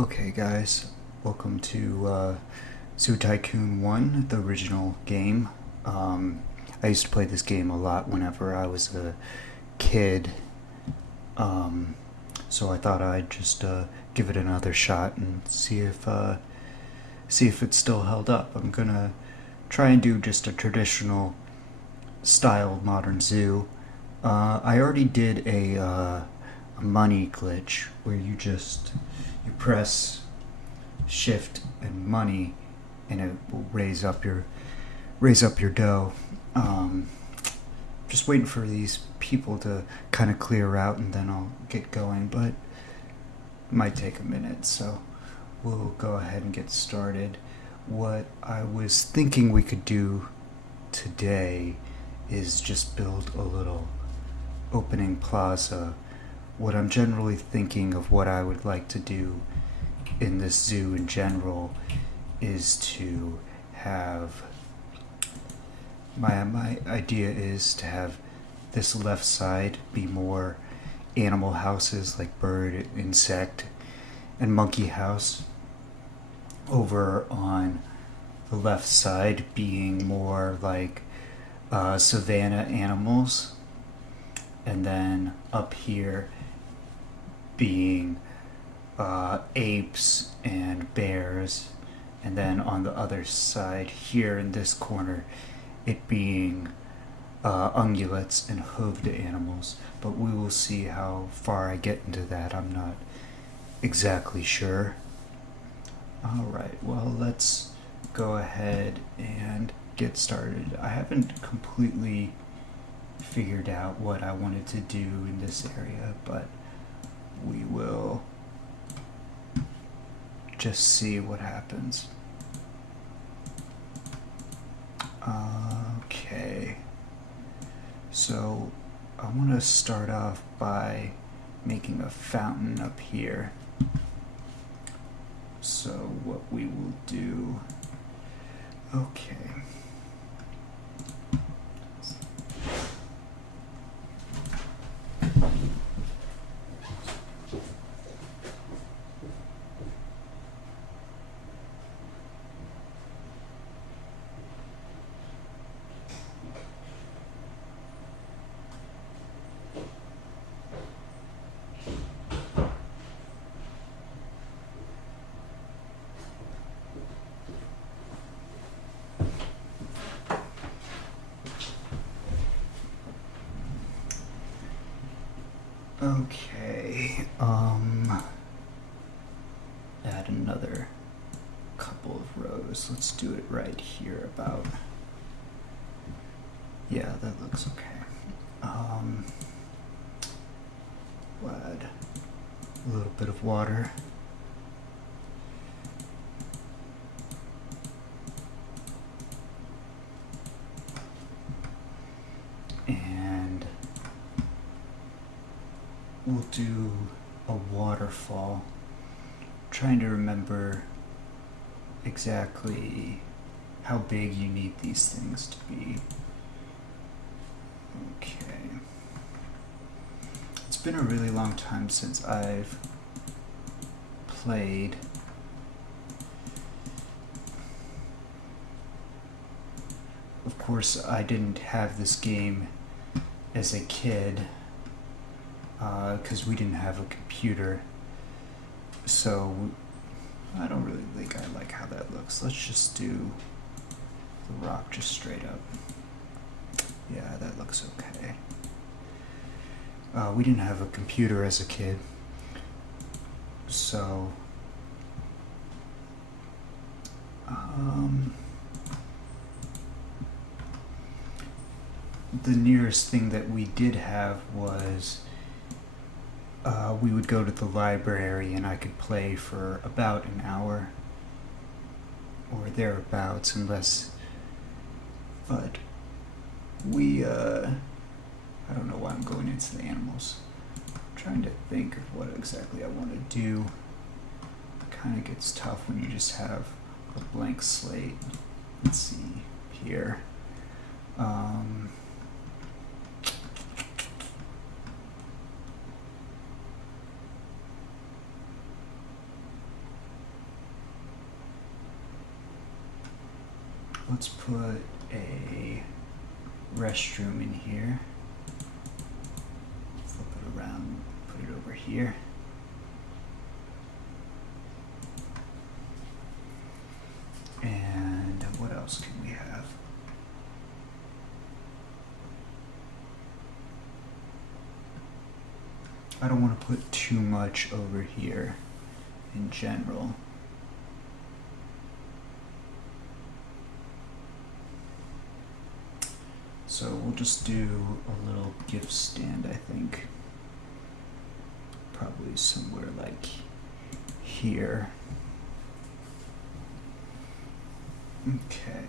Okay guys, welcome to Zoo Tycoon 1, the original game. I used to play this game a lot whenever I was a kid, so I thought I'd just give it another shot and see if it still held up. I'm gonna try and do just a traditional style modern zoo. I already did a money glitch where you press shift and money and it will raise up your dough. Just waiting for these people to kind of clear out and then I'll get going, but it might take a minute, so we'll go ahead and get started. What I was thinking we could do today is just build a little opening plaza. What I'm generally thinking of what I would like to do in this zoo in general is to have my idea is to have this left side be more animal houses like bird, insect, and monkey house. Over on the left side being more like savanna animals, and then up here being apes and bears, and then on the other side here in this corner it being ungulates and hoofed animals. But we will see how far I get into that. I'm not exactly sure. Alright, well, let's go ahead and get started. I haven't completely figured out what I wanted to do in this area, but we will just see what happens. Okay, so I want to start off by making a fountain up here. So what we will do, okay. Okay, add another couple of rows. Let's do it right here about, yeah, that looks okay. We'll add a little bit of water. And we'll do a waterfall. Trying to remember exactly how big you need these things to be. Okay. It's been a really long time since I've played. Of course, I didn't have this game as a kid because we didn't have a computer. So I don't really think I like how that looks. Let's just do the rock just straight up. Yeah, that looks okay. We didn't have a computer as a kid, so the nearest thing that we did have was we would go to the library and I could play for about an hour or thereabouts, but we, I don't know why I'm going into the animals. I'm trying to think of what exactly I want to do. It kind of gets tough when you just have a blank slate. Let's see here. let's put a restroom in here. Flip it around, put it over here. And what else can we have? I don't want to put too much over here in general. So we'll just do a little gift stand, I think. Probably somewhere like here. Okay.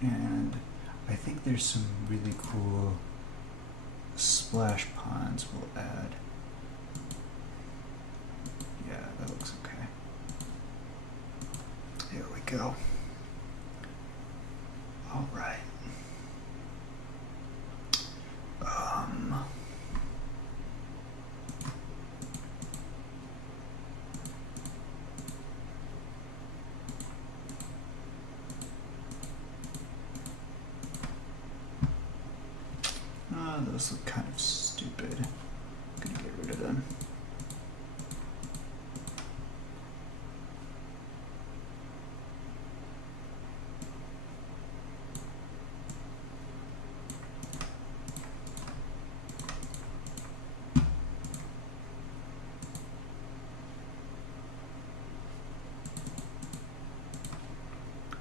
And I think there's some really cool splash ponds we'll add. Yeah, that looks okay. There we go. All right. Those look kind of stupid. I'm gonna get rid of them.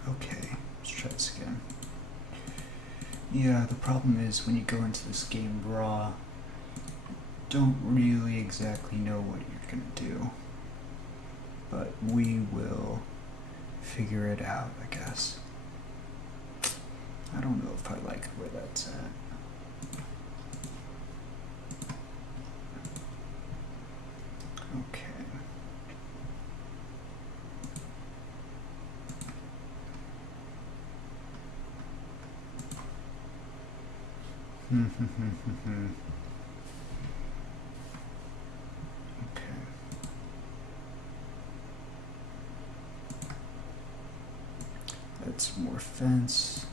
Okay, let's try this again. Yeah, the problem is when you go into this game raw, don't really exactly know what you're gonna do. But we will figure it out, I guess. I don't know if I like where that's at. Okay. Okay. That's more fence.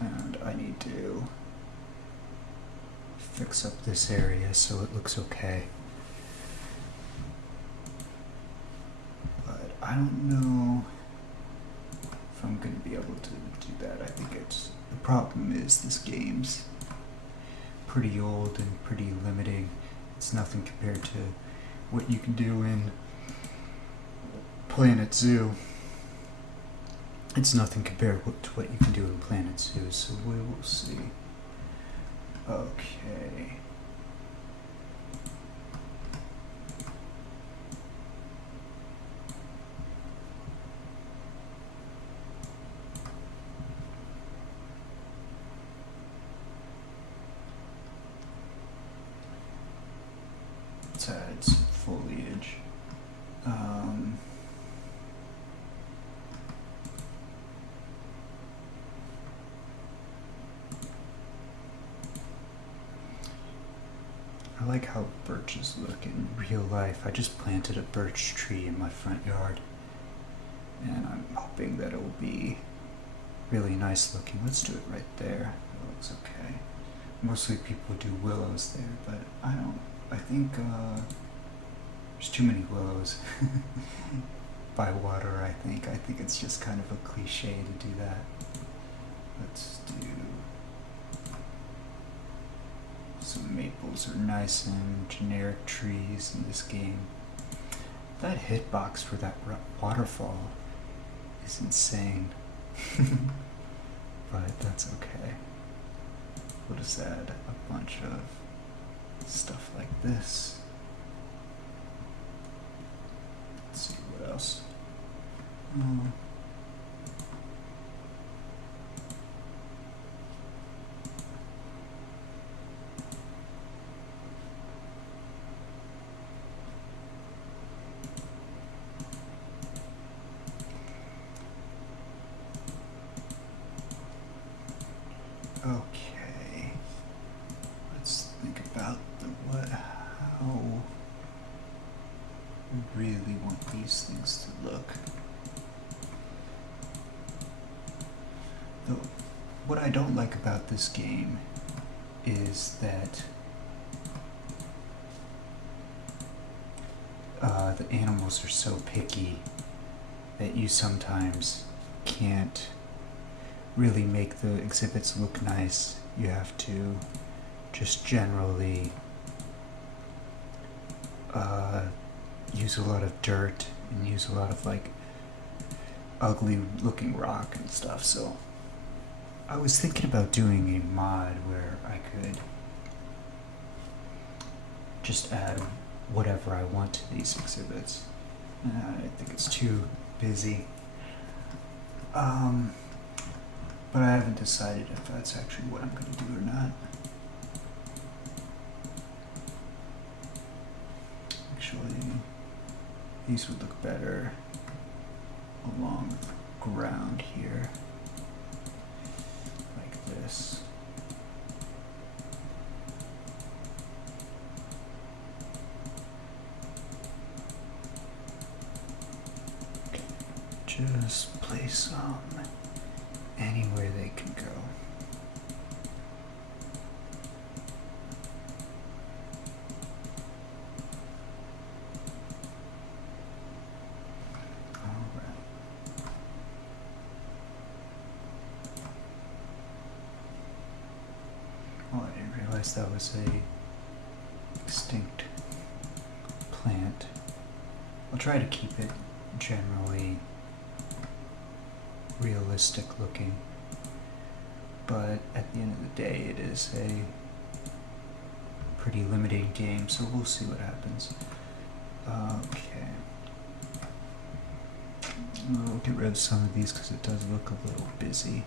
And I need to fix up this area so it looks okay. But I don't know if I'm going to be able to do that. I think it's, the problem is this game's pretty old and pretty limiting. It's nothing compared to what you can do in Planet Zoo. It's nothing compared to what you can do in Planet Zoo, so we will see. Okay. Let's add some foliage. I like how birches look in real life. I just planted a birch tree in my front yard, and I'm hoping that it will be really nice looking. Let's do it right there. That looks okay. Mostly people do willows there, but I think there's too many willows by water, I think. I think it's just kind of a cliche to do that. Let's do some maples. Are nice and generic trees in this game. That hitbox for that waterfall is insane. But that's okay. We'll just add a bunch of stuff like this. Let's see what else. Okay. Let's think about the what. how we really want these things to look. Though, what I don't like about this game is that the animals are so picky that you sometimes can't really make the exhibits look nice. You have to just generally use a lot of dirt and use a lot of like ugly looking rock and stuff. So I was thinking about doing a mod where I could just add whatever I want to these exhibits. I think it's too busy. But I haven't decided if that's actually what I'm going to do or not. Actually, these would look better along the ground here, like this. Just place them anywhere they can go. Oh, I didn't realize that was a extinct plant. I'll try to keep it generally realistic looking, but at the end of the day it is a pretty limiting game, so we'll see what happens. Okay. We'll get rid of some of these because it does look a little busy.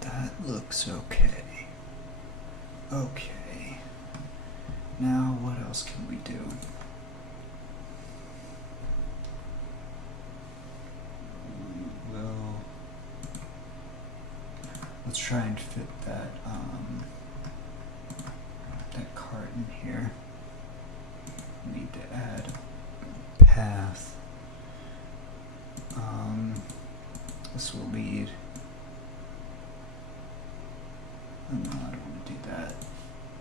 That looks okay. Okay. Now what else can we do? Well, let's try and fit that that cart in here. Need to add a path. This will lead. Oh, no, I don't want to do that.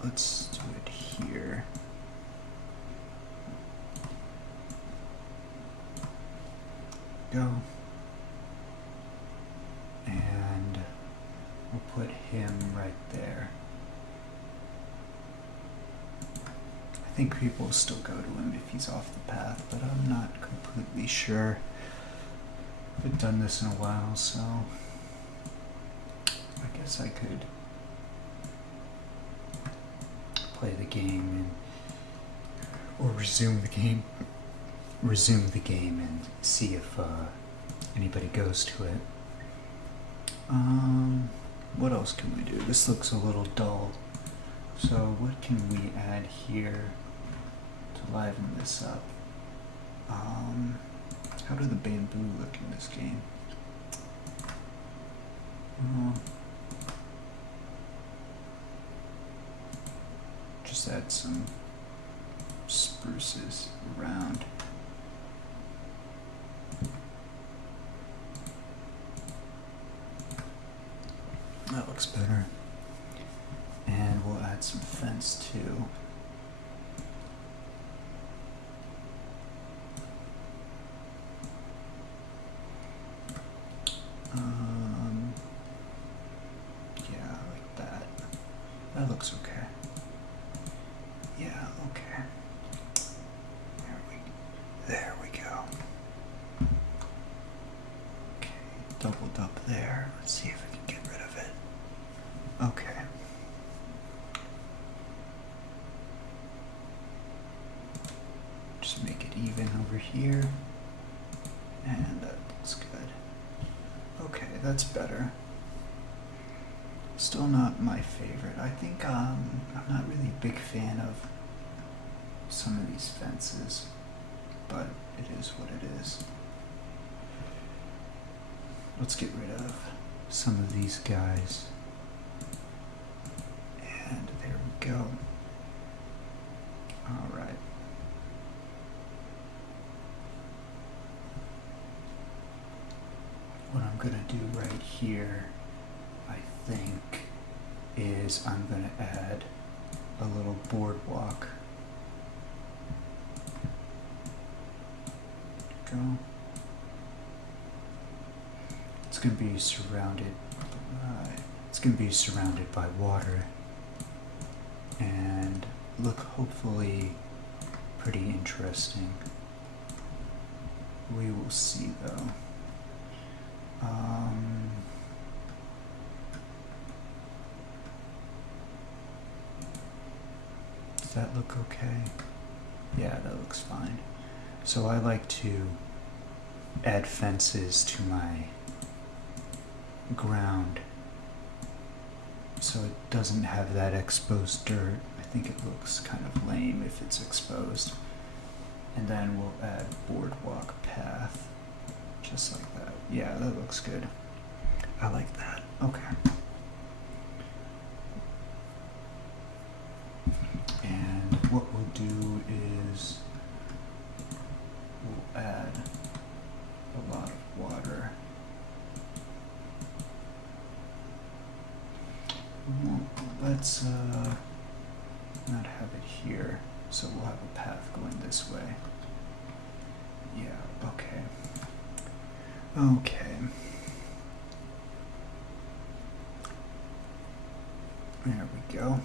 Let's do it here. Go. And we'll put him right there. I think people will still go to him if he's off the path, but I'm not completely sure. I haven't done this in a while, so I guess I could play the game or resume the game and see if anybody goes to it. What else can we do? This looks a little dull. So what can we add here to liven this up? How do the bamboo look in this game? Just add some spruces around. That looks better. And we'll add some fence too. Yeah, like that. That looks okay. Yeah, okay. There we go. Okay, doubled up there. Let's see if we can get rid of it. Okay. Just make it even over here. And that looks good. Okay, that's better. Still not my favorite. I think I'm not really a big fan of some of these fences, but it is what it is. let's get rid of some of these guys. And there we go. All right. What I'm gonna do right here, I think, is I'm gonna add a little boardwalk. Go. It's gonna be surrounded. It's gonna be surrounded by water, and look hopefully pretty interesting. We will see though. Does that look okay? Yeah, that looks fine. So I like to add fences to my ground so it doesn't have that exposed dirt. I think it looks kind of lame if it's exposed. And then we'll add boardwalk path, just like that. Yeah, that looks good. I like that. Okay. And what we'll do is we'll add a lot of water. Let's not have it here, so we'll have a path going this way. Yeah, okay. Okay. There we go.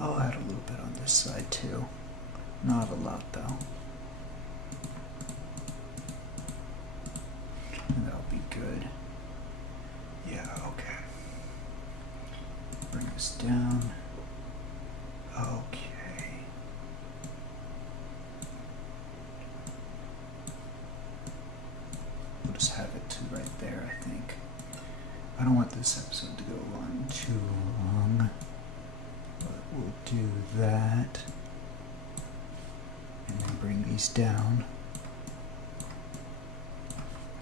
I'll add a little bit on this side too. Not a lot though. And that'll be good. Yeah, okay. Bring this down. Okay. We'll just have it to right there, I think. I don't want this episode to go on too long, but we'll do that. And then bring these down.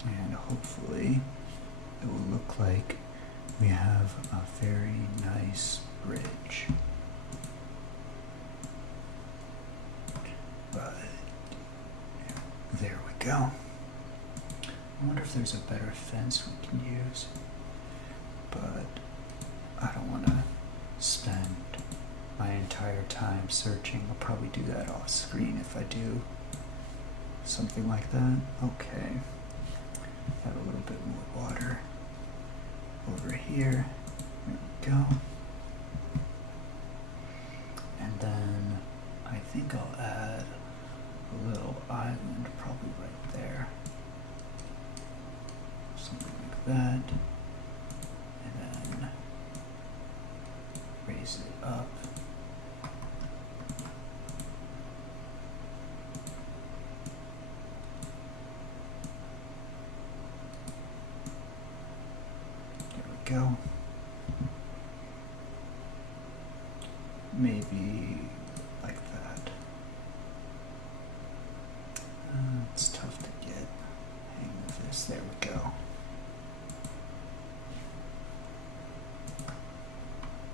And hopefully it will look like we have a very nice bridge. But there we go. I wonder if there's a better fence we can use, but I don't want to spend my entire time searching. I'll probably do that off screen if I do something like that. Okay. Add a little bit more water over here. There we go. And then I think I'll add a little island probably right there. Something like that. And then raise it up. Go. Maybe like that. It's tough to get hang of this. There we go.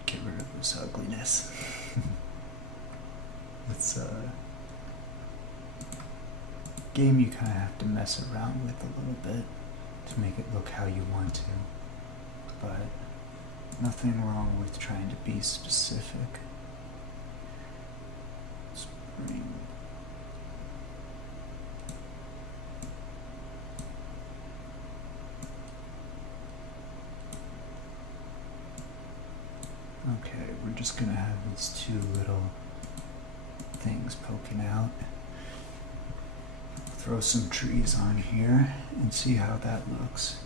Get rid of this ugliness. It's a game you kind of have to mess around with a little bit to make it look how you want to. But nothing wrong with trying to be specific. Let's bring okay, we're just gonna have these two little things poking out. Throw some trees on here and see how that looks.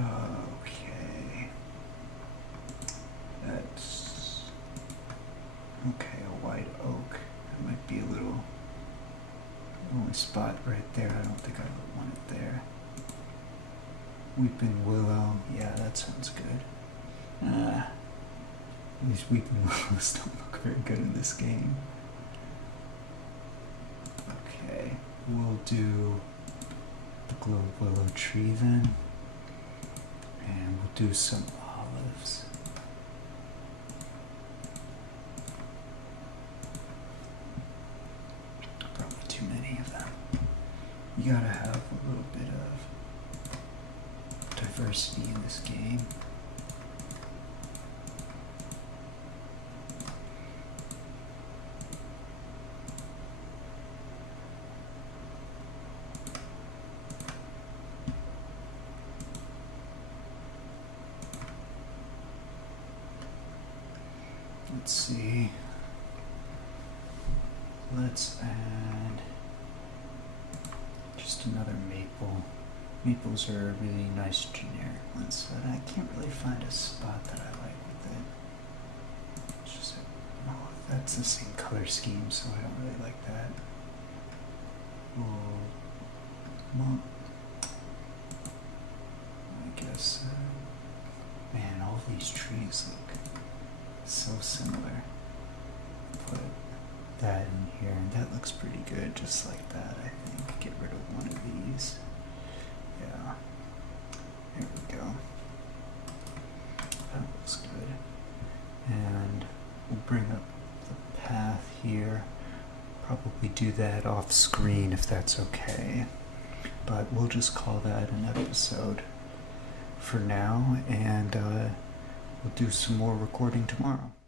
Okay, that's okay. A white oak. That might be a little only spot right there. I don't think I would want it there. Weeping willow. Yeah, that sounds good. These weeping willows don't look very good in this game. Okay, we'll do the globe willow tree then, and we'll do some olives. Probably too many of them. You gotta have a little bit of diversity in this game. Let's see. Let's add just another maple. Maples are really nice generic ones, but I can't really find a spot that I like with it. It's just, oh, that's the same color scheme, so I don't really like that. Well, I guess, man, all these trees look so similar. Put that in here, and that looks pretty good, just like that, I think. Get rid of one of these. Yeah. There we go. That looks good. And we'll bring up the path here. Probably do that off screen if that's okay. But we'll just call that an episode for now, and we'll do some more recording tomorrow.